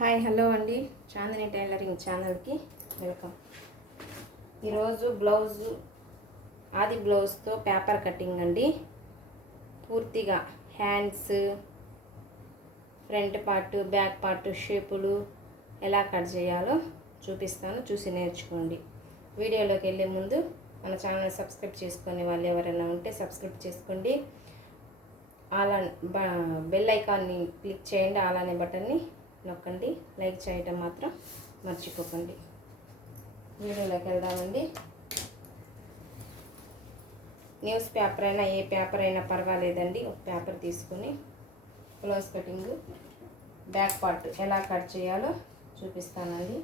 Hi hello అండి, Chandini tailoring ఛానల్కి welcome. ఈరోజు ఆది బ్లౌజ్తో పేపర్ కటింగ్ అండి. పూర్తిగా hands, front part, back part షేపులు ఎలా కట్ చేయాలో చూపిస్తాను, చూసి నేర్చుకోండి. వీడియోలోకి వెళ్ళే ముందు మన ఛానల్ సబ్స్క్రైబ్ చేసుకునే వాళ్ళు ఎవరైనా ఉంటే సబ్స్క్రైబ్ చేసుకోండి. బెల్ ఐకాన్ని క్లిక్ చేయండి, అలానే బటన్ని నొక్కండి. లైక్ చేయటం మాత్రం మర్చిపోకండి. వీడియోలోకి వెళ్దామండి. న్యూస్ పేపర్ అయినా ఏ పేపర్ అయినా పర్వాలేదండి. ఒక పేపర్ తీసుకొని బ్లౌజ్ కటింగ్ బ్యాక్ పార్ట్ ఎలా కట్ చేయాలో చూపిస్తానండి.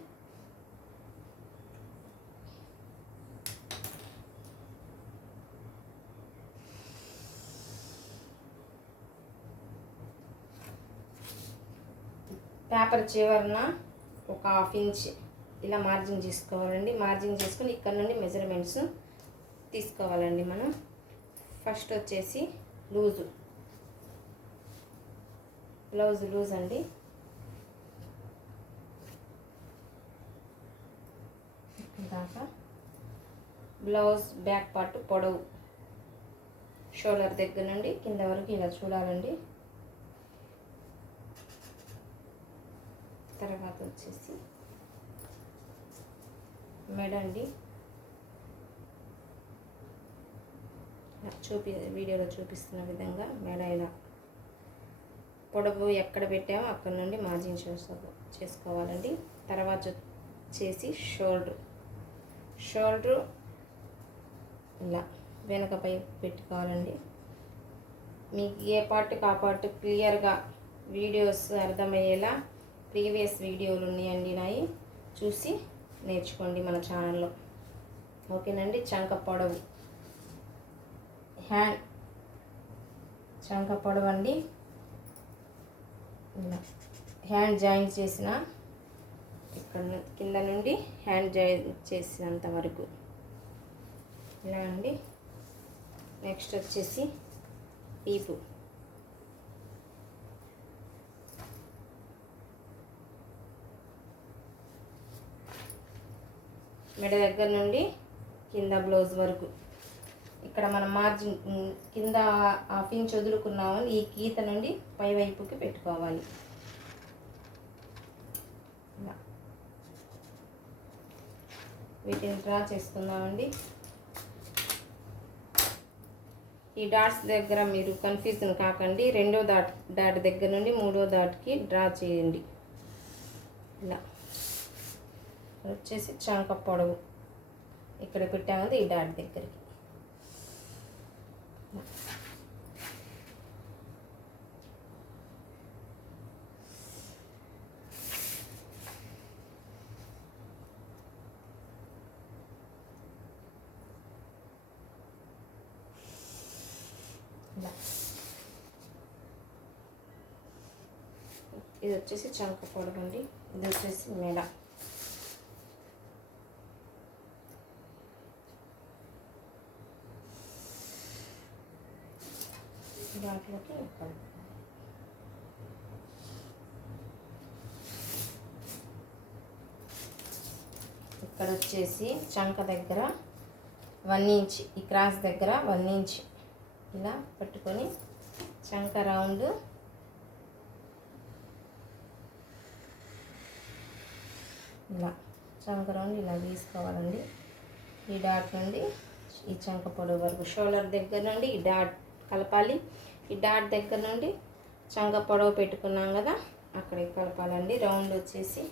పేపర్ చివరన ఒక 1/2 ఇంచ్ ఇలా మార్జిన్ చేసుకోవాలండి. మార్జిన్ చేసుకొని ఇక్కడ నుండి మెజర్మెంట్స్ తీసుకోవాలండి. మనం ఫస్ట్ వచ్చేసి బ్లౌజ్ లూజ్ అండి. దాకా బ్లౌజ్ బ్యాక్ పార్ట్ పొడవు షోల్డర్ దగ్గర నుండి కింద వరకు ఇలా చూడాలండి. తర్వాత వచ్చేసి మెడ అండి. వీడియోలో చూపిస్తున్న విధంగా మెడ ఇలా పొడవు ఎక్కడ పెట్టామో అక్కడ నుండి మార్జిన్ చేసుకోవాలండి. తర్వాత వచ్చేసి షోల్డర్ ఇలా వెనకపై పెట్టుకోవాలండి. మీకు ఏ పార్ట్కి ఆ పార్ట్ క్లియర్గా వీడియోస్ అర్థమయ్యేలా ప్రీవియస్ వీడియోలు ఉన్నాయండి నాయి, చూసి నేర్చుకోండి మన ఛానల్లో. ఓకేనండి. చంక పొడవు అండి. ఇలా హ్యాండ్ జాయింట్ చేసిన ఇక్కడ కింద నుండి హ్యాండ్ జాయింట్ చేసినంత వరకు ఇలా అండి. నెక్స్ట్ వచ్చేసి పీపు మెడ దగ్గర నుండి కింద బ్లౌజ్ వరకు ఇక్కడ మనం మార్జిన్ కింద 1/2 ఇంచ్ వదులుకున్నామని ఈ గీత నుండి పై వైపుకి పెట్టుకోవాలి. వీటిని డ్రా చేసుకుందామండి. ఈ డాట్స్ దగ్గర మీరు కన్ఫ్యూజన్ కాకండి. 2వ డాట్ దగ్గర నుండి 3వ డాట్కి డ్రా చేయండి. ఇలా వచ్చేసి చంక పొడవు ఇక్కడ పెట్టాము కదా, ఈ డాట్ దగ్గరికి ఇది వచ్చేసి చంక పొడవు అండి. ఇది వచ్చేసి మెడ. దాంట్లోకి ఇక్కడ వచ్చేసి చంక దగ్గర 1 ఇంచ్, ఈ క్రాస్ దగ్గర 1 ఇంచ్ ఇలా పెట్టుకొని చంక రౌండ్ ఇలా తీసుకోవాలండి. ఈ డాట్ నుండి ఈ చంక పొడవు వరకు షోల్డర్ దగ్గర నుండి ఈ డాట్ కలపాలి. ఈ డాట్ దగ్గర నుండి చంక పొడవు పెట్టుకున్నాం కదా, అక్కడికి కలపాలండి. రౌండ్ వచ్చేసి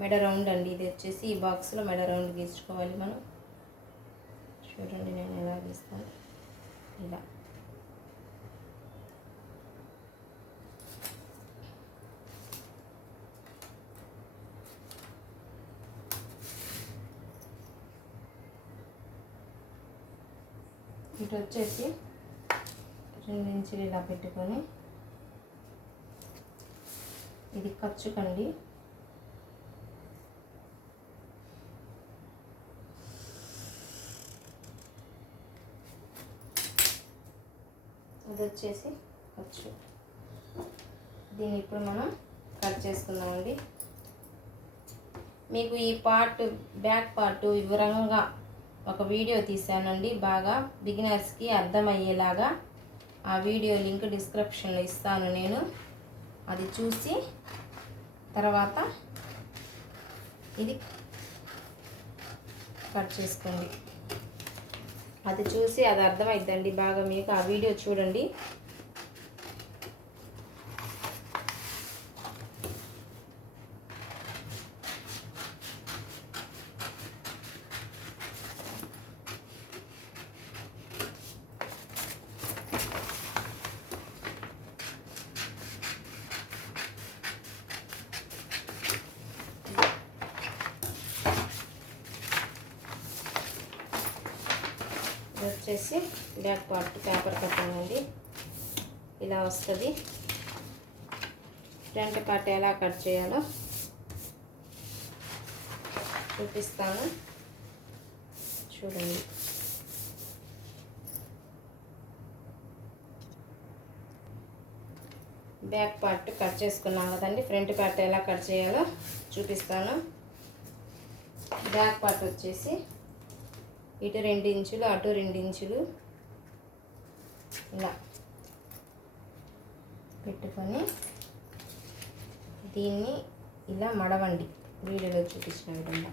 మెడ రౌండ్ అండి. ఇది వచ్చేసి ఈ బాక్స్లో మెడ రౌండ్ గీసుకోవాలి మనం. చూడండి నేను ఎలా గీస్తాను. ఇలా ఇటు వచ్చేసి 2 ఇంచులు ఇలా పెట్టుకొని ఇది ఖర్చుకండి. అది వచ్చేసి ఖర్చు. దీన్ని ఇప్పుడు మనం కట్ చేసుకుందామండి. మీకు ఈ పార్ట్ బ్యాక్ పార్ట్ వివరంగా ఒక వీడియో తీశానండి, బాగా బిగినర్స్కి అర్థమయ్యేలాగా. ఆ వీడియో లింక్ డిస్క్రిప్షన్లో ఇస్తాను నేను. అది చూసి తర్వాత ఇది కట్ చేసుకోండి. అది చూసి అది అర్థమైద్దండి బాగా మీకు. ఆ వీడియో చూడండి. వచ్చేసి బ్యాక్ పార్ట్ పేపర్ కటింగ్ అండి, ఇలా వస్తుంది. ఫ్రంట్ పార్ట్ ఎలా కట్ చేయాలో చూపిస్తాను, చూడండి. బ్యాక్ పార్ట్ కట్ చేసుకున్నాం కదండి, ఫ్రంట్ పార్ట్ ఎలా కట్ చేయాలో చూపిస్తాను. బ్యాక్ పార్ట్ వచ్చేసి ఇటు 2 ఇంచులు అటు 2 ఇంచులు ఇలా పెట్టుకొని దీన్ని ఇలా మడవండి, వీడియోలో చూపించిన విధంగా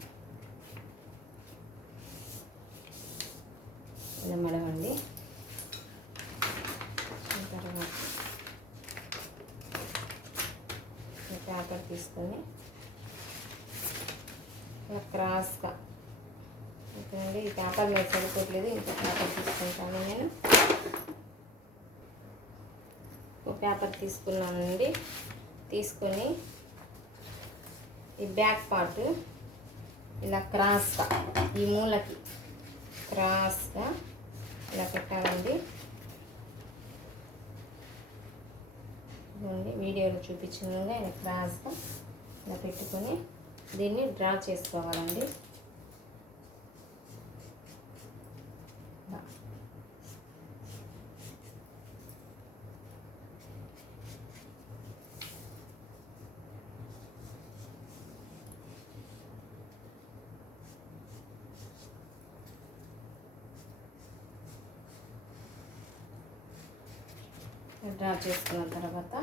ఇలా మడవండి. తర్వాత పేపర్ తీసుకొని ఇలా క్రాస్గా, ఓకేనండి. ఈ పేపర్ మీద సరిపోవట్లేదు, ఇంకో పేపర్ తీసుకుంటాను నేను. ఒక పేపర్ తీసుకున్నానండి. తీసుకొని ఈ బ్యాక్ పార్ట్ ఇలా క్రాస్గా ఈ మూలకి క్రాస్గా ఇలా పెట్టాలండి. వీడియోలో చూపించిన విధంగా ఇలా క్రాస్గా ఇలా పెట్టుకొని దీన్ని డ్రా చేసుకోవాలండి. డ్రా చేసుకున్న తర్వాత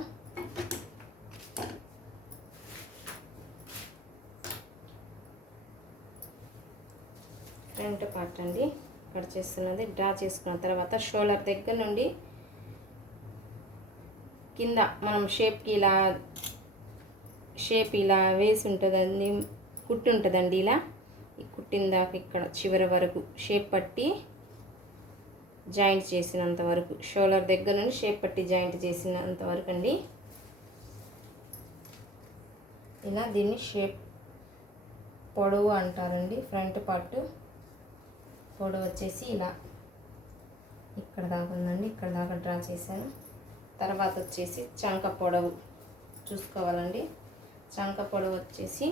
ఫ్రంట్ పార్ట్ అండి కట్ చేస్తున్నది. డ్రా చేసుకున్న తర్వాత షోల్డర్ దగ్గర నుండి కింద మనం షేప్ ఇలా వేసి ఉంటుందండి, కుట్టు ఉంటుందండి. ఇలా ఈ కుట్టిన దాకా ఇక్కడ చివరి వరకు షేప్ పట్టి జాయింట్ చేసినంత వరకు, షోల్డర్ దగ్గర నుండి షేప్ పట్టి జాయింట్ చేసినంత వరకు అండి. ఇలా దీన్ని షేప్ పొడవు అంటారండి. ఫ్రంట్ పార్ట్ పొడవు వచ్చేసి ఇలా ఇక్కడ దాకా ఉందండి, ఇక్కడ దాకా డ్రా చేశాను. తర్వాత వచ్చేసి చంక పొడవు చూసుకోవాలండి. చంక పొడవు వచ్చేసి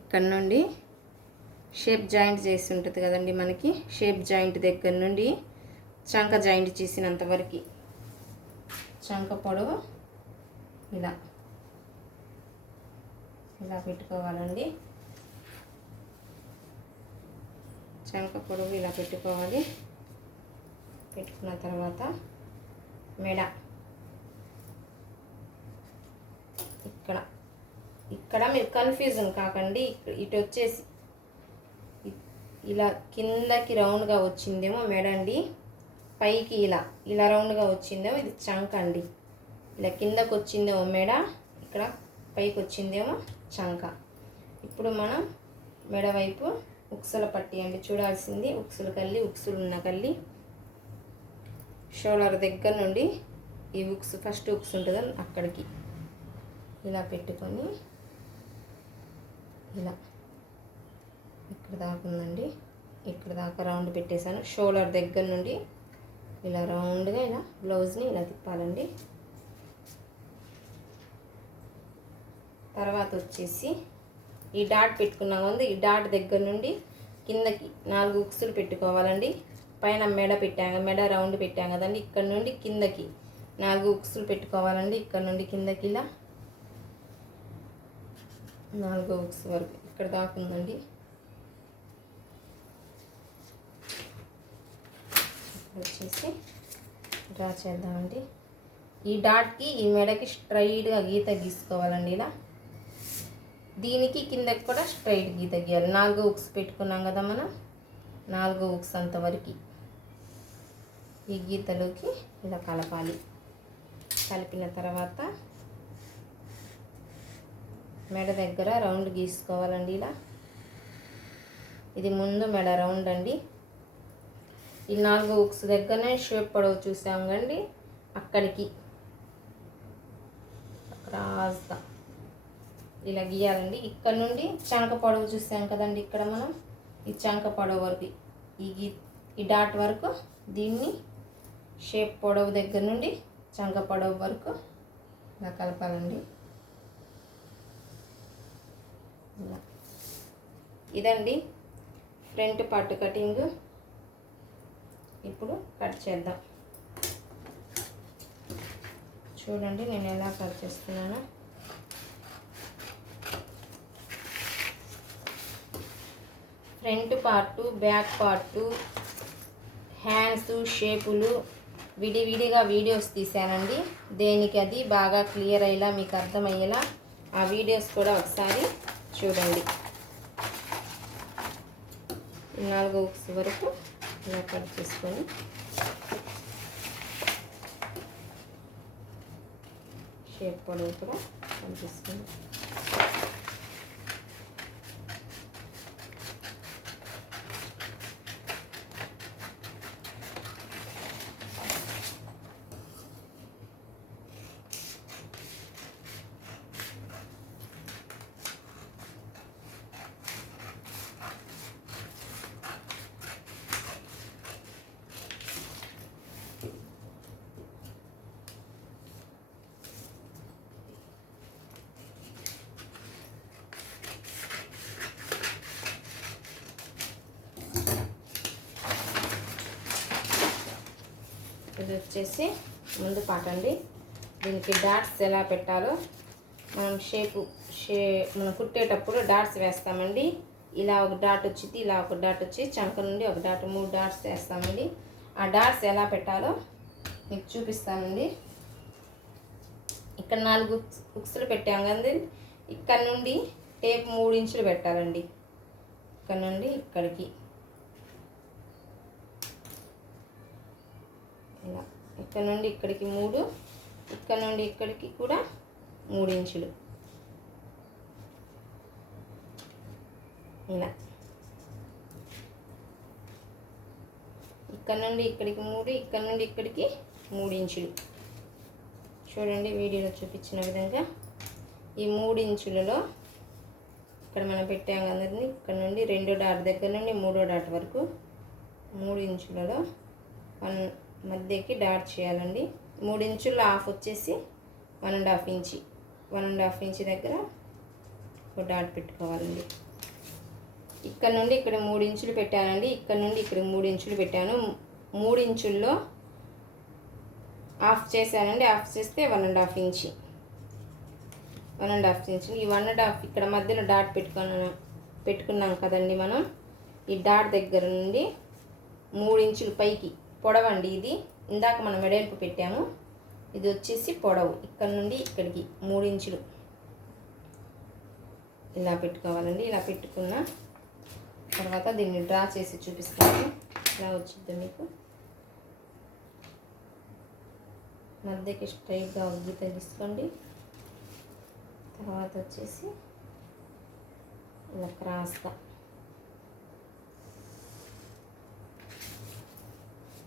ఇక్కడ నుండి షేప్ జాయింట్ చేసి ఉంటుంది కదండి మనకి, షేప్ జాయింట్ దగ్గర నుండి చంక జాయింట్ చేసినంత వరకు చంక పొడవు ఇలా ఇలా పెట్టుకోవాలండి. చంక పొడవు ఇలా పెట్టుకోవాలి. పెట్టుకున్న తర్వాత మెడ ఇక్కడ మీరు కన్ఫ్యూజన్ కాకండి. ఇటు వచ్చేసి ఇలా కిందకి రౌండ్గా వచ్చిందేమో మెడ అండి, పైకి ఇలా రౌండ్గా వచ్చిందేమో ఇది చంక అండి. ఇలా కిందకు వచ్చిందేమో మెడ, ఇక్కడ పైకి వచ్చిందేమో చంక. ఇప్పుడు మనం మెడ వైపు ఉక్సుల పట్టి అండి చూడాల్సింది. ఉక్సులు ఉన్న కల్లి షోల్డర్ దగ్గర నుండి ఈ ఫస్ట్ ఉక్స్ ఉంటుంది అక్కడికి ఇలా పెట్టుకొని ఇలా ఇక్కడ దాకా ఉందండి, ఇక్కడ దాకా రౌండ్ పెట్టేశాను. షోల్డర్ దగ్గర నుండి ఇలా రౌండ్గా ఇలా బ్లౌజ్ని ఇలా తిప్పాలండి. తర్వాత వచ్చేసి ఈ డాట్ పెట్టుకున్నాం కదా, ఈ డాట్ దగ్గర నుండి కిందకి 4 ఉక్సులు పెట్టుకోవాలండి. పైన మెడ రౌండ్ పెట్టాం కదండి, ఇక్కడ నుండి కిందకి 4 ఉక్సులు పెట్టుకోవాలండి. ఇక్కడ నుండి కిందకి ఇలా 4 ఉక్స్ వరకు ఇక్కడ దాకా ఉందండి. వచ్చేసి డ్రా చేద్దామండి. ఈ డాట్కి ఈ మెడకి స్ట్రైట్గా గీత గీసుకోవాలండి. ఇలా దీనికి కిందకి కూడా స్ట్రైట్ గీత గీయాలి. 4 ఉక్స్ పెట్టుకున్నాం కదా మనం, 4 ఉక్స్ అంతవరకు ఈ గీతలోకి ఇలా కలపాలి. కలిపిన తర్వాత మెడ దగ్గర రౌండ్ గీసుకోవాలండి. ఇలా ఇది ముందు మెడ రౌండ్ అండి. ఈ 4 ఉక్స్ దగ్గరనే షేప్ పొడవు చూసాం కండి, అక్కడికి క్రాస్గా ఇలా గీయాలండి. ఇక్కడ నుండి చంక పొడవు చూసాం కదండి, ఇక్కడ మనం ఈ చంక పొడవు వరకు ఈ డాట్ వరకు దీన్ని షేప్ పొడవు దగ్గర నుండి చంక పొడవు వరకు ఇలా కలపాలండి. ఇదండి ఫ్రంట్ పార్ట్ కటింగ్. ఇప్పుడు కట్ చేద్దాం. చూడండి నేను ఎలా కట్ చేస్తున్నాను. Front part, back part, hands షేపులు విడివిడిగా వీడియోస్ తీసానండి. దేనికి అది బాగా క్లియర్ అయ్యేలా మీకు అర్థమయ్యేలా ఆ వీడియోస్ కూడా ఒకసారి చూడండి. 4 ఉక్స్ వరకు ఇలా కట్ చేసుకొని షేప్ పొడవు కూడా కనిపిస్తుంది. ఇది వచ్చేసి ముందు పార్ట్ అండి. దీనికి డాట్స్ ఎలా పెట్టాలో మనం మనం కుట్టేటప్పుడు డాట్స్ వేస్తామండి. ఇలా ఒక డాట్ వచ్చింది, ఇలా ఒక డాట్ వచ్చి చంక నుండి ఒక డాట్, 3 డాట్స్ వేస్తామండి. ఆ డాట్స్ ఎలా పెట్టాలో మీకు చూపిస్తానండి. ఇక్కడ 4 ఉక్స్లు పెట్టాం కదండి, ఇక్కడ నుండి టేప్ 3 ఇంచులు పెట్టాలండి. ఇక్కడ నుండి ఇక్కడికి ఇలా, ఇక్కడ నుండి ఇక్కడికి 3, ఇక్కడ నుండి ఇక్కడికి కూడా 3 ఇంచులు ఇలా. ఇక్కడ నుండి ఇక్కడికి 3, ఇక్కడ నుండి ఇక్కడికి 3 ఇంచులు. చూడండి వీడియోలో చూపించిన విధంగా ఈ 3 ఇంచులలో ఇక్కడ మనం పెట్టాం కదండి, ఇక్కడ నుండి 2వ డాట్ దగ్గర నుండి 3వ డాట్ వరకు 3 ఇంచులలో మధ్యకి డాట్ చేయాలండి. 3 ఇంచుల్లో హాఫ్ వచ్చేసి 1.5 ఇంచి, 1.5 ఇంచి దగ్గర ఒక డాట్ పెట్టుకోవాలండి. ఇక్కడ నుండి ఇక్కడ 3 ఇంచులు పెట్టానండి, ఇక్కడ నుండి ఇక్కడ 3 ఇంచులు పెట్టాను. 3 ఇంచుల్లో హాఫ్ చేశానండి. హాఫ్ చేస్తే 1.5 ఇంచి, 1.5 ఇంచులు. ఈ 1.5 ఇక్కడ మధ్యలో డాట్ పెట్టుకున్నాం కదండి మనం. ఈ డాట్ దగ్గర నుండి 3 ఇంచులు పైకి పొడవండి. ఇది ఇందాక మనం వెడల్పు పెట్టాము, ఇది వచ్చేసి పొడవు. ఇక్కడ నుండి ఇక్కడికి 3 ఇంచులు ఇలా పెట్టుకోవాలండి. ఇలా పెట్టుకున్న తర్వాత దీన్ని డ్రా చేసి చూపిస్తాను ఇలా వచ్చింది మీకు. మధ్యకి స్ట్రైట్గా ఒక గీత తీసుకోండి. తర్వాత వచ్చేసి ఇలా క్రాస్గా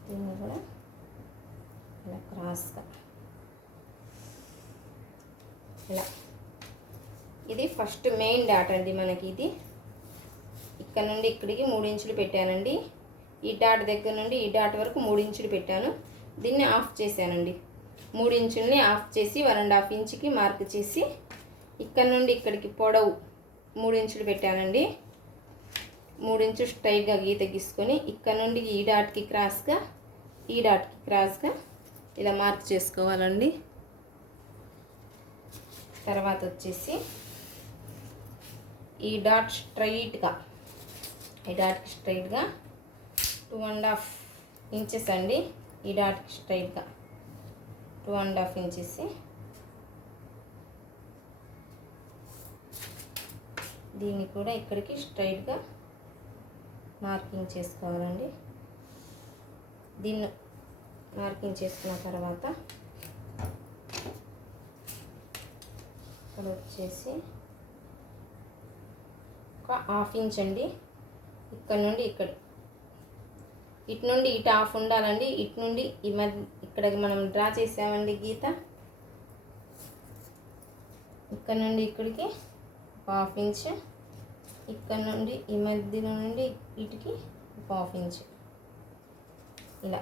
దీన్ని కూడా ఇలా క్రాస్గా ఇలా. ఇది ఫస్ట్ మెయిన్ డాట్ అండి మనకి. ఇది ఇక్కడ నుండి ఇక్కడికి 3 ఇంచులు పెట్టానండి. ఈ డాట్ దగ్గర నుండి ఈ డాట్ వరకు 3 ఇంచులు పెట్టాను. దీన్ని ఆఫ్ చేశానండి. 3 ఇంచుల్ని ఆఫ్ చేసి 1.5 ఇంచుకి మార్క్ చేసి ఇక్కడ నుండి ఇక్కడికి పొడవు 3 ఇంచులు పెట్టానండి. 3 ఇంచులు స్ట్రైట్గా గీత గీసుకొని ఇక్కడ నుండి ఈ డాట్కి క్రాస్గా, ఈ డాట్కి క్రాస్గా ఇలా మార్క్ చేసుకోవాలండి. తర్వాత వచ్చేసి ఈ డాట్ స్ట్రైట్గా, ఈ డాట్కి స్ట్రైట్గా 2.5 ఇంచెస్ అండి. ఈ డాట్కి స్ట్రైట్గా 2.5 ఇంచెస్ దీన్ని కూడా ఇక్కడికి స్ట్రైట్గా మార్కింగ్ చేసుకోవాలండి. దీన్ని మార్కింగ్ చేసుకున్న తర్వాత ఇక్కడ వచ్చేసి ఒక 1/2 ఇంచ్ అండి. ఇక్కడ నుండి ఇక్కడ, ఇటు నుండి ఇటు 1/2 ఉండాలండి. ఇటు నుండి ఈ మధ్య ఇక్కడ మనం డ్రా చేసామండి గీత, ఇక్కడ నుండి ఇక్కడికి 1/2 ఇంచ్, ఇక్కడ నుండి ఈ మధ్యలో నుండి ఇటుకి 1/2 ఇంచ్ ఇలా.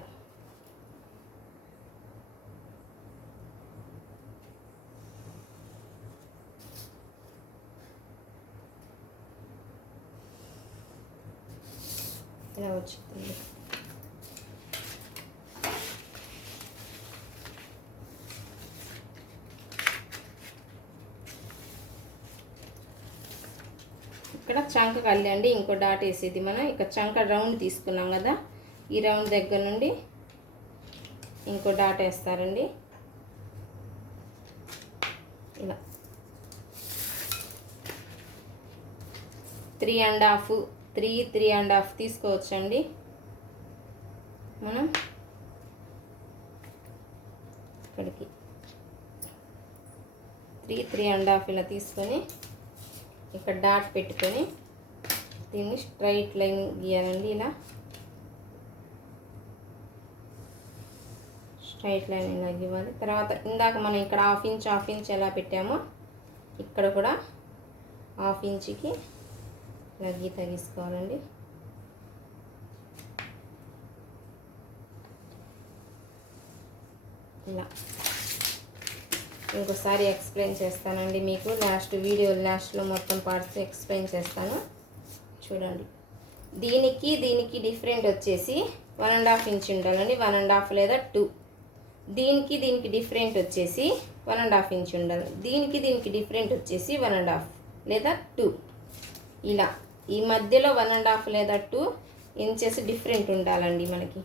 ఇలా వచ్చింది. ఇక్కడ చంక కళ్ళండి ఇంకో డాట్ వేసేది. మనం ఇక్కడ చంక రౌండ్ తీసుకున్నాం కదా, ఈ రౌండ్ దగ్గర నుండి ఇంకో డాట్ వేస్తారండి ఇలా. 3.5 తీసుకోవచ్చండి మనం. ఇక్కడికి 3.5 ఇలా తీసుకొని ఇక్కడ డాట్ పెట్టుకొని దీన్ని స్ట్రైట్ లైన్ గీయాలండి. ఇలా స్ట్రైట్ లైన్ ఇలా గీయాలి. తర్వాత ఇందాక మనం ఇక్కడ 1/2 ఇంచ్ ఎలా పెట్టామో ఇక్కడ కూడా 1/2 ఇంచ్కి ఇలా గీత గీసుకోవాలండి. ఇలా ఇంకోసారి ఎక్స్ప్లెయిన్ చేస్తానండి మీకు. లాస్ట్లో మొత్తం పార్ట్స్ ఎక్స్ప్లెయిన్ చేస్తాను చూడండి. దీనికి డిఫరెంట్ వచ్చేసి 1.5 ఇంచ్ ఉండాలండి. 1.5 లేదా 2. దీనికి డిఫరెంట్ వచ్చేసి 1.5 ఇంచ్ ఉండాలి. దీనికి డిఫరెంట్ వచ్చేసి 1.5 లేదా 2. ఇలా ఈ మధ్యలో 1.5 లేదా 2 ఇంచెస్ డిఫరెంట్ ఉండాలండి మనకి.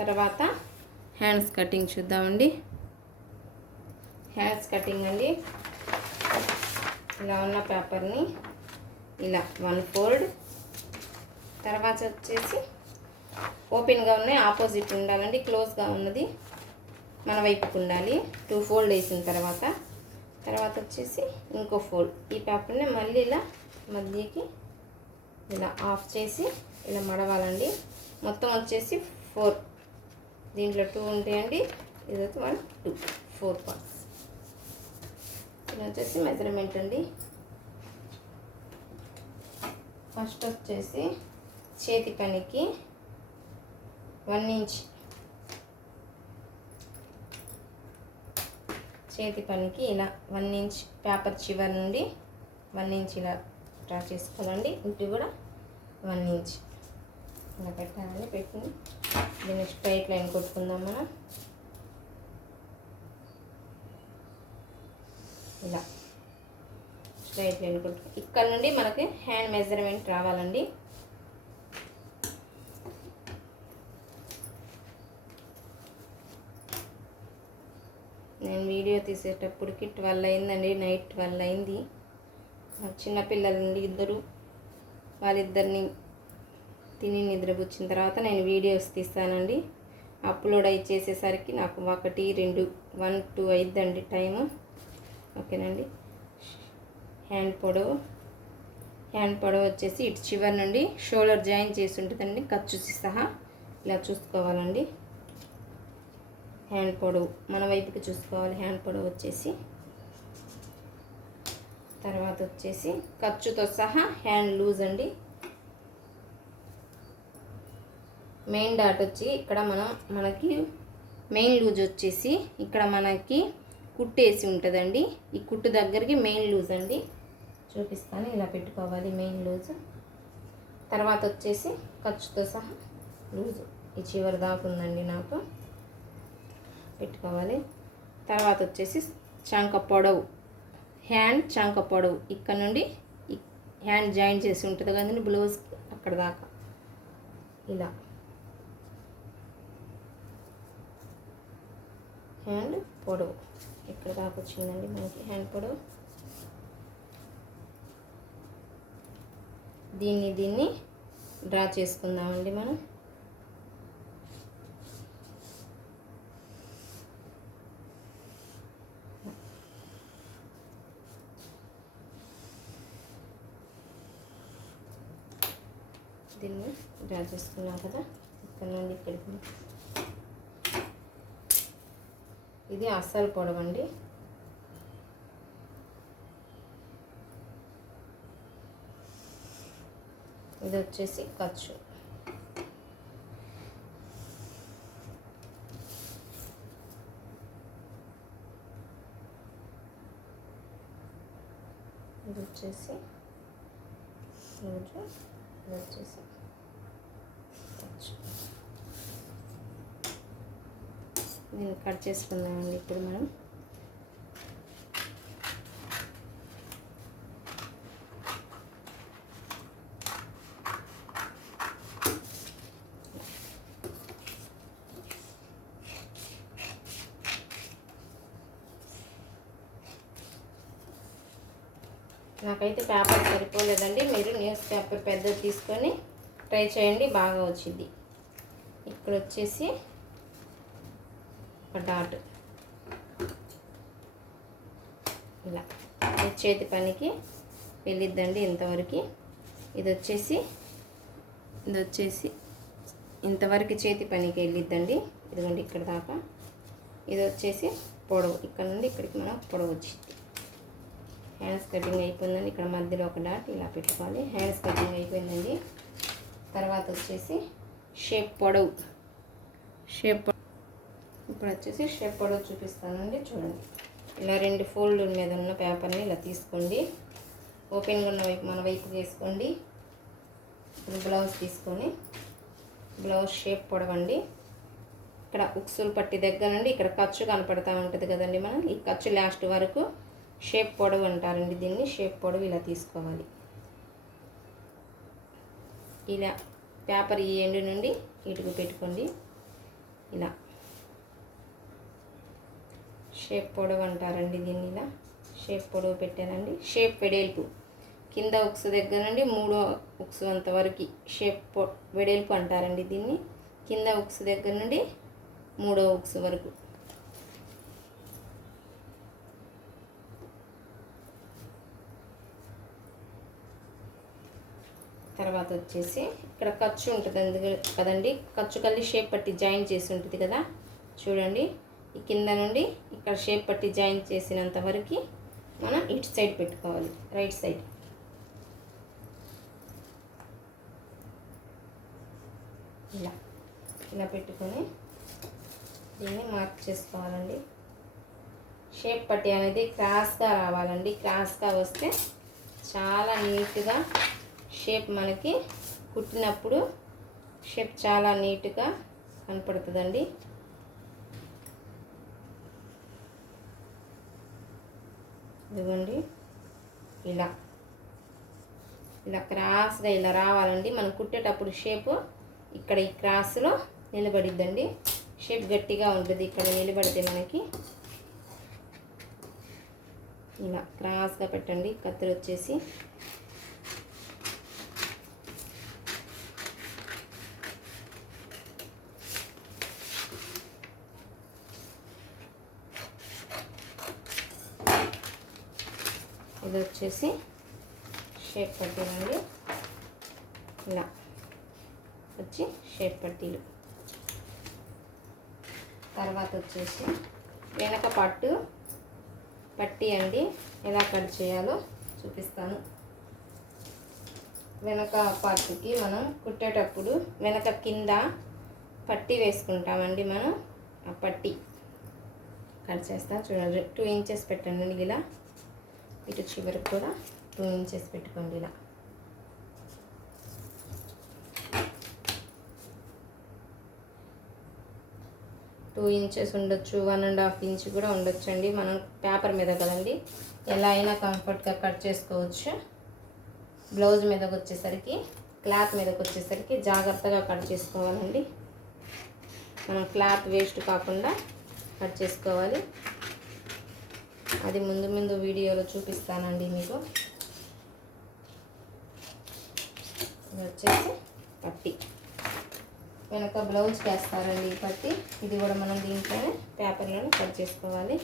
తర్వాత హ్యాండ్స్ కటింగ్ చూద్దామండి. హ్యాండ్స్ కటింగ్ అండి. ఇలా ఉన్న పేపర్ని ఇలా 1 ఫోల్డ్, తర్వాత వచ్చేసి ఓపెన్గా ఉన్నాయి ఆపోజిట్ ఉండాలండి. క్లోజ్గా ఉన్నది మన వైపుకు ఉండాలి. 2 ఫోల్డ్ వేసిన తర్వాత వచ్చేసి ఇంకో ఫోల్డ్. ఈ పేపర్ని మళ్ళీ ఇలా మధ్యకి ఇలా ఆఫ్ చేసి ఇలా మడవాలండి. మొత్తం వచ్చేసి 4, దీంట్లో 2 ఉంటాయండి. ఇదైతే 1 2 4 పార్ట్స్. ఇది వచ్చేసి మెజర్మెంట్ అండి. ఫస్ట్ వచ్చేసి చేతి పనికి 1 ఇంచ్, చేతి పనికి ఇలా 1 ఇంచ్ పేపర్ చివరి నుండి 1 ఇంచ్ ఇలా డ్రా చేసుకోవాలండి. ఇటు కూడా 1 ఇంచ్ ఇలా పెట్టాలని పెట్టి దీన్ని స్ట్రైట్ లైన్ కొట్టుకుందాం మనం. ఇలా స్ట్రైట్ లైన్ కొట్టు. ఇక్కడ నుండి మనకి హ్యాండ్ మెజర్మెంట్ రావాలండి. నేను వీడియో తీసేటప్పటికి 12 అయిందండి. నైట్ 12 అయింది. చిన్నపిల్లలండి ఇద్దరు, వాళ్ళిద్దరిని తిని నిద్రపుచ్చిన తర్వాత నేను వీడియోస్ తీస్తానండి. అప్లోడ్ అయి చేసేసరికి నాకు 1 2 1 2 అయిద్దండి టైము. ఓకేనండి. హ్యాండ్ పొడవు వచ్చేసి ఇటు చివరి నుండి షోల్డర్ జాయిన్ చేసి ఉంటుందండి, ఖర్చు సహా ఇలా చూసుకోవాలండి. హ్యాండ్ పొడవు మన వైపుకి చూసుకోవాలి. హ్యాండ్ పొడవు వచ్చేసి తర్వాత వచ్చేసి ఖర్చుతో సహా హ్యాండ్ లూజ్ అండి. మెయిన్ డాట్ వచ్చి ఇక్కడ మనకి మెయిన్ లూజ్ వచ్చేసి ఇక్కడ మనకి కుట్టేసి ఉంటుందండి. ఈ కుట్టు దగ్గరికి మెయిన్ లూజ్ అండి. చూపిస్తాను. ఇలా పెట్టుకోవాలి మెయిన్ లూజ్. తర్వాత వచ్చేసి ఖర్చుతో సహా లూజు ఈ చివరి దాకా ఉందండి నాకు, పెట్టుకోవాలి. తర్వాత వచ్చేసి చంక పొడవు హ్యాండ్ చంక పొడవు ఇక్కడ నుండి హ్యాండ్ జాయింట్ చేసి ఉంటుంది కదండి బ్లౌజ్కి అక్కడ దాకా ఇలా హ్యాండ్ పొడవు ఇక్కడ దాకా వచ్చిందండి మనకి హ్యాండ్ పొడవు. దీన్ని డ్రా చేసుకుందామండి మనం. దీన్ని డ్రా చేసుకున్నాం కదా, ఇక్కడ నుండి ఇక్కడికి. ఇది అస్సలు పొడవండి. ఇది వచ్చేసి ఖర్చు. ఇది వచ్చేసి ఇది వచ్చేసి ఖర్చు. దీన్ని కట్ చేసుకుందామండి ఇప్పుడు మనం. నాకైతే పేపర్ సరిపోలేదండి, మీరు న్యూస్ పేపర్ పెద్దది తీసుకొని ట్రై చేయండి, బాగా వచ్చింది. ఇక్కడ వచ్చేసి ఒక డాట్ ఇలా చేతి పనికి వెళ్ళిద్దండి ఇంతవరకు. ఇది వచ్చేసి ఇంతవరకు చేతి పనికి వెళ్ళిద్దండి. ఇదిగోండి ఇక్కడ దాకా. ఇది వచ్చేసి పొడవు, ఇక్కడ నుండి ఇక్కడికి మనం పొడవు వచ్చింది. హ్యాండ్స్ కటింగ్ అయిపోయిందండి. ఇక్కడ మధ్యలో ఒక డాట్ ఇలా పెట్టుకోవాలి. హ్యాండ్స్ కటింగ్ అయిపోయిందండి. తర్వాత వచ్చేసి షేప్ పొడవు. ఇప్పుడు వచ్చేసి షేప్ పొడవు చూపిస్తానండి, చూడండి. ఇలా 2 ఫోల్డ్ మీద ఉన్న పేపర్ని ఇలా తీసుకోండి. ఓపెన్గా ఉన్న వైపు మన వైపు వేసుకోండి. ఇప్పుడు బ్లౌజ్ తీసుకొని బ్లౌజ్ షేప్ పొడవండి. ఇక్కడ ఉక్సులు పట్టి దగ్గర నుండి ఇక్కడ ఖర్చు కనపడతా ఉంటుంది కదండి, మనం ఈ ఖర్చు లాస్ట్ వరకు షేప్ పొడవు అంటారండి దీన్ని. షేప్ పొడవు ఇలా తీసుకోవాలి. ఇలా పేపర్ ఈ ఎండు నుండి ఇటుకు పెట్టుకోండి. ఇలా షేప్ పొడవు అంటారండి దీన్ని. ఇలా షేప్ పొడవు పెట్టానండి. షేప్ వెడల్పు కింద ఉక్సు దగ్గర నుండి 3వ ఉక్సు అంతవరకు షేప్ వెడల్పు అంటారండి దీన్ని. కింద ఉక్సు దగ్గర నుండి 3వ ఉక్సు వరకు. తర్వాత వచ్చేసి ఇక్కడ ఖర్చు ఉంటుంది కదండి, ఖర్చు కలిసి షేప్ పట్టి జాయింట్ చేసి ఉంటుంది కదా, చూడండి. ఈ కింద నుండి ఇక్కడ షేప్ పట్టి జాయింట్ చేసినంత వరకు మనం ఇటు సైడ్ పెట్టుకోవాలి, రైట్ సైడ్. ఇలా పెట్టుకొని దీన్ని మార్క్ చేసుకోవాలండి. షేప్ పట్టి అనేది క్రాస్గా రావాలండి. క్రాస్గా వస్తే చాలా నీట్గా షేప్ మనకి కుట్టినప్పుడు షేప్ చాలా నీట్గా కనపడుతుందండి. ఇదిగోండి ఇలా క్రాస్గా ఇలా రావాలండి. మనం కుట్టేటప్పుడు షేపు ఇక్కడ ఈ క్రాస్లో నిలబడిద్దండి. షేప్ గట్టిగా ఉంటుంది ఇక్కడ నిలబడితే మనకి. ఇలా క్రాస్గా పెట్టండి కత్తిరి వచ్చేసి. ఇది వచ్చేసి షేప్ పట్టీలండి. ఇలా వచ్చి షేప్ పట్టీలు. తర్వాత వచ్చేసి వెనక పట్టీ అండి, ఎలా కట్ చేయాలో చూపిస్తాను. వెనక పార్ట్కి మనం కుట్టేటప్పుడు వెనక కింద పట్టీ వేసుకుంటామండి మనం. ఆ పట్టీ కట్ చేస్తాం చూడండి. 2 ఇంచెస్ పెట్టండి. ఇలా ఇటు చివరికి కూడా 2 ఇంచెస్ పెట్టుకోండి. ఇలా 2 ఇంచెస్ ఉండొచ్చు, 1.5 ఇంచ్ కూడా ఉండొచ్చు అండి. మనం పేపర్ మీద కదండి, ఎలా అయినా కంఫర్ట్గా కట్ చేసుకోవచ్చు. బ్లౌజ్ మీదకి వచ్చేసరికి, క్లాత్ మీదకి వచ్చేసరికి జాగ్రత్తగా కట్ చేసుకోవాలండి. మనం క్లాత్ వేస్ట్ కాకుండా కట్ చేసుకోవాలి. అది ముందు వీడియోలో చూపిస్తానండి మీకు. ఇది వచ్చేసి పట్టి, వెనక బ్లౌజ్కి వేస్తారండి ఈ పట్టి. ఇది కూడా మనం దీంట్లోనే పేపర్లోనే కట్ చేసుకోవాలి.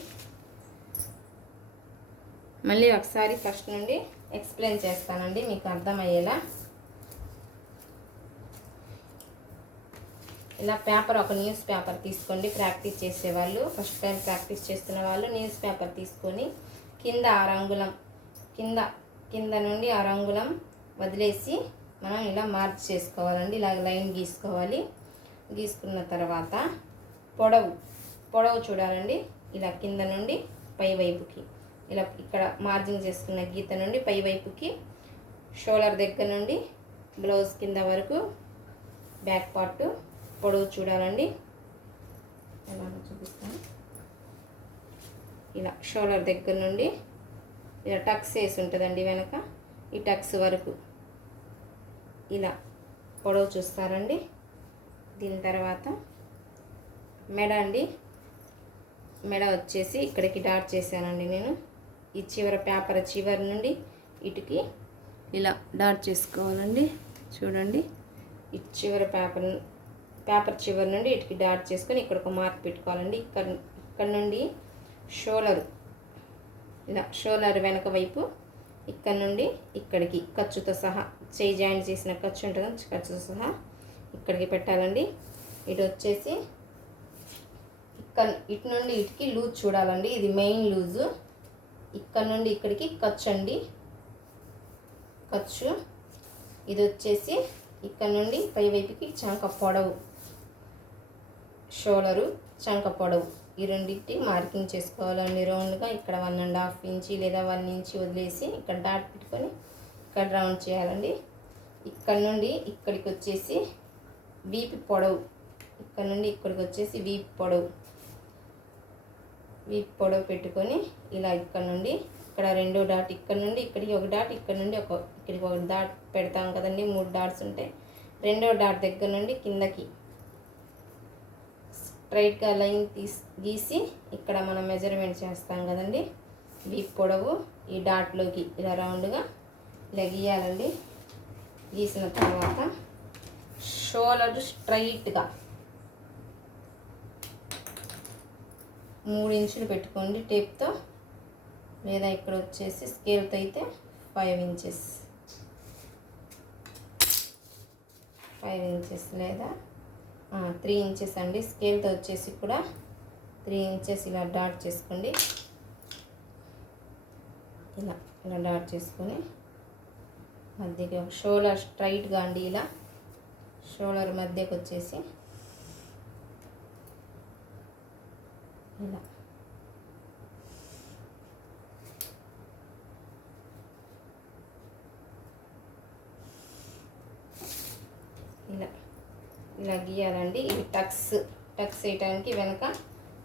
మళ్ళీ ఒకసారి ఫస్ట్ నుండి ఎక్స్ప్లెయిన్ చేస్తానండి మీకు అర్థమయ్యేలా. ఇలా పేపర్, ఒక న్యూస్ పేపర్ తీసుకోండి. ప్రాక్టీస్ చేసేవాళ్ళు, ఫస్ట్ టైం ప్రాక్టీస్ చేస్తున్న వాళ్ళు న్యూస్ పేపర్ తీసుకొని కింద ఆ రంగులం, కింద నుండి ఆ రంగులం వదిలేసి మనం ఇలా మార్క్ చేసుకోవాలండి. ఇలా లైన్ గీసుకోవాలి. గీసుకున్న తర్వాత పొడవు చూడాలండి. ఇలా కింద నుండి పై వైపుకి, ఇలా ఇక్కడ మార్జింగ్ చేసుకున్న గీత నుండి పై వైపుకి, షోల్డర్ దగ్గర నుండి బ్లౌజ్ కింద వరకు బ్యాక్ పార్ట్ పొడవు చూడాలండి. ఎలా చూపిస్తాను. ఇలా షోల్డర్ దగ్గర నుండి ఇలా టక్స్ వేసి ఉంటుందండి వెనక, ఈ టక్స్ వరకు ఇలా పొడవు చూస్తారండి. దీని తర్వాత మెడ అండి. మెడ వచ్చేసి ఇక్కడికి డాట్ చేశానండి నేను. ఈ పేపర్ చివరి నుండి ఇటుకి ఇలా డాట్ చేసుకోవాలండి. చూడండి, ఈ పేపర్ చివరి నుండి ఇటుకి డాట్ చేసుకొని ఇక్కడ ఒక మార్క్ పెట్టుకోవాలండి. ఇక్కడ నుండి షోల్డర్ వెనక వైపు, ఇక్కడ నుండి ఇక్కడికి ఖర్చుతో సహా, చేయి జాయింట్ చేసిన ఖర్చు ఉంటుంది, ఖర్చుతో సహా ఇక్కడికి పెట్టాలండి. ఇటు వచ్చేసి ఇటు నుండి ఇటుకి లూజ్ చూడాలండి. ఇది మెయిన్ లూజు. ఇక్కడ నుండి ఇక్కడికి ఖర్చు అండి, ఖర్చు. ఇది వచ్చేసి ఇక్కడ నుండి పై వైపుకి చంక పొడవు, షోల్డరు చంక పొడవు, ఈ రెండింటి మార్కింగ్ చేసుకోవాలండి రౌండ్గా. ఇక్కడ 1.5 ఇంచ్ లేదా 1 ఇంచ్ వదిలేసి ఇక్కడ డాట్ పెట్టుకొని ఇక్కడ రౌండ్ చేయాలండి. ఇక్కడ నుండి ఇక్కడికి వచ్చేసి వీపు పొడవు, ఇక్కడ నుండి ఇక్కడికి వచ్చేసి వీపు పొడవు పెట్టుకొని ఇలా ఇక్కడ నుండి ఇక్కడ 2 డాట్, ఇక్కడ నుండి ఇక్కడికి 1 డాట్, ఇక్కడ నుండి ఇక్కడికి 1 డాట్ పెడతాం కదండి. 3 డాట్స్ ఉంటాయి. 2వ డాట్ దగ్గర నుండి కిందకి స్ట్రైట్గా లైన్ గీసి ఇక్కడ మనం మెజర్మెంట్ చేస్తాం కదండి. వీపు పొడవు ఈ డాట్లోకి ఇలా రౌండ్గా ఇలా గీయాలండి. గీసిన తర్వాత షోల్డర్ స్ట్రైట్గా 3 ఇంచులు పెట్టుకోండి టేప్తో, లేదా ఇక్కడ వచ్చేసి స్కేల్తో అయితే 5 ఇంచెస్ లేదా 3 ఇంచెస్ అండి. స్కేల్తో వచ్చేసి కూడా 3 ఇంచెస్ ఇలా డాట్ చేసుకోండి. ఇలా డాట్ చేసుకొని మధ్యకి షోల్డర్ స్ట్రైట్గా అండి, ఇలా షోల్డర్ మధ్యకి వచ్చేసి ఇలా గీయాలండి. ఇవి టక్స్ వేయటానికి వెనక,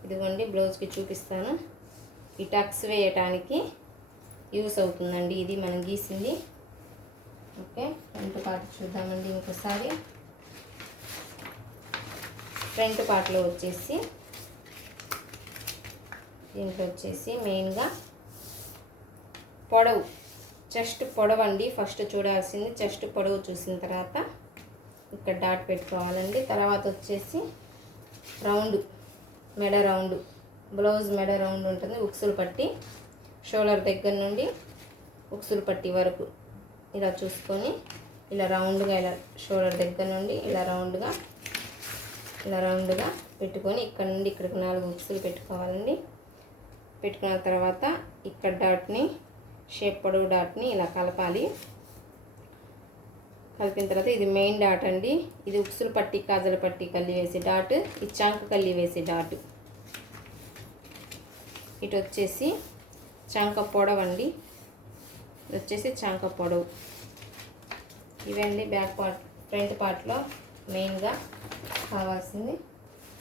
ఇదిగోండి బ్లౌజ్కి చూపిస్తాను. ఈ టక్స్ వేయటానికి యూస్ అవుతుందండి ఇది మనం గీసింది. ఓకే, ఫ్రంట్ పార్ట్ చూద్దామండి ఇంకోసారి. ఫ్రంట్ పార్ట్లో వచ్చేసి దీంట్లో వచ్చేసి మెయిన్గా పొడవు, చెస్ట్ పొడవు అండి ఫస్ట్ చూడాల్సింది. చెస్ట్ పొడవు చూసిన తర్వాత ఇక్కడ డాట్ పెట్టుకోవాలండి. తర్వాత వచ్చేసి రౌండ్, మెడ రౌండ్, బ్లౌజ్ మెడ రౌండ్ ఉంటుంది. ఉక్సులు పట్టి షోల్డర్ దగ్గర నుండి ఉక్సులు పట్టి వరకు ఇలా చూసుకొని ఇలా రౌండ్గా, ఇలా షోల్డర్ దగ్గర నుండి ఇలా రౌండ్గా పెట్టుకొని ఇక్కడ నుండి ఇక్కడికి 4 ఉక్సులు పెట్టుకోవాలండి. పెట్టుకున్న తర్వాత ఇక్కడ డాట్ని, షేప్ పొడవు డాట్ని ఇలా కలపాలి. కలిపిన తర్వాత ఇది మెయిన్ డాట్ అండి. ఇది ఉక్సులు పట్టి, కాజల పట్టి కల్లి వేసే డాట్, ఇది చంక కల్లి వేసే డాట్. ఇటు వచ్చేసి చంక పొడవు అండి, ఇది వచ్చేసి చంక పొడవు. ఇవండి బ్యాక్ పార్ట్, ఫ్రంట్ పార్ట్లో మెయిన్గా కావాల్సింది.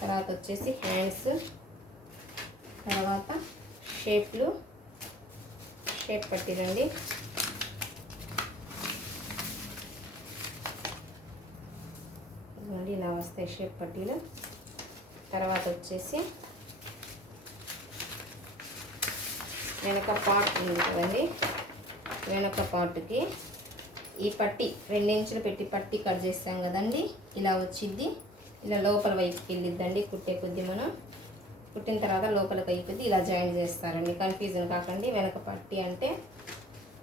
తర్వాత వచ్చేసి హ్యాండ్స్, తర్వాత షేప్ పట్టీలండి. ఇలా వస్తాయి షేప్ పట్టీలు. తర్వాత వచ్చేసి వెనక పార్ట్ ఉంది కదండి, వెనక పార్ట్కి ఈ పట్టీ 2 ఇంచులు పెట్టి పట్టీ కట్ చేస్తాం కదండి, ఇలా వచ్చింది. ఇలా లోపల వైపుకి వెళ్ళిద్దండి కుట్టే కొద్దీ. మనం కుట్టిన తర్వాత లోపలికి అయిపోద్ది. ఇలా జాయిన్ చేస్తారండి, కన్ఫ్యూజన్ కాకండి. వెనక పట్టీ అంటే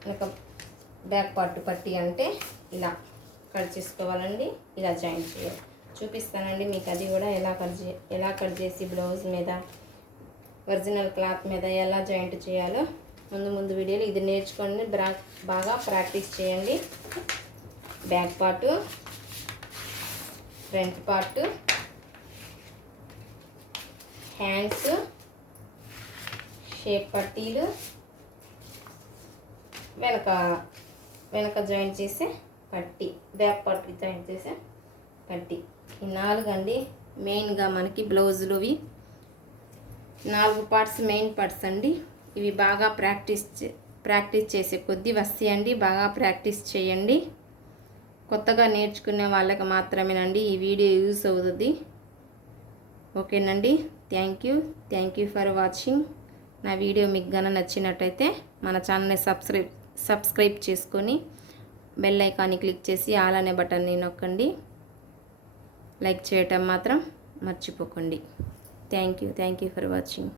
వెనక, బ్యాక్ పార్ట్ పట్టీ అంటే ఇలా కట్ చేసుకోవాలండి, ఇలా జాయిన్ చేయాలి. చూపిస్తానండి మీకు అది కూడా ఎలా కట్ చేసి బ్లౌజ్ మీద, ఒరిజినల్ క్లాత్ మీద ఎలా జాయింట్ చేయాలో ముందు వీడియోలో ఇది నేర్చుకోండి. బాగా ప్రాక్టీస్ చేయండి. Back part, front part, hands, shape పట్టీలు, వెనక జాయింట్ చేసే పట్టీ, బ్యాక్ పార్ట్కి జాయింట్ చేసే పట్టీ. ఈ 4 అండి మెయిన్గా మనకి బ్లౌజులువి 4 పార్ట్స్ మెయిన్ పార్ట్స్ అండి. ఇవి బాగా ప్రాక్టీస్ చేసే కొద్దీ వస్తాయండి. బాగా ప్రాక్టీస్ చేయండి. కొత్తగా నేర్చుకునే వాళ్ళకి మాత్రమేనండి ఈ వీడియో యూస్ అవుతుంది. ఓకేనండి. Thank you for watching. నా వీడియో మీకు గన నచ్చినట్టయితే మన ఛానల్ని సబ్స్క్రైబ్ చేసుకొని బెల్ ఐకాన్ని క్లిక్ చేసి ఆల్ అనే బటన్ని నొక్కండి. లైక్ చేయటం మాత్రం మర్చిపోకండి. Thank you for watching.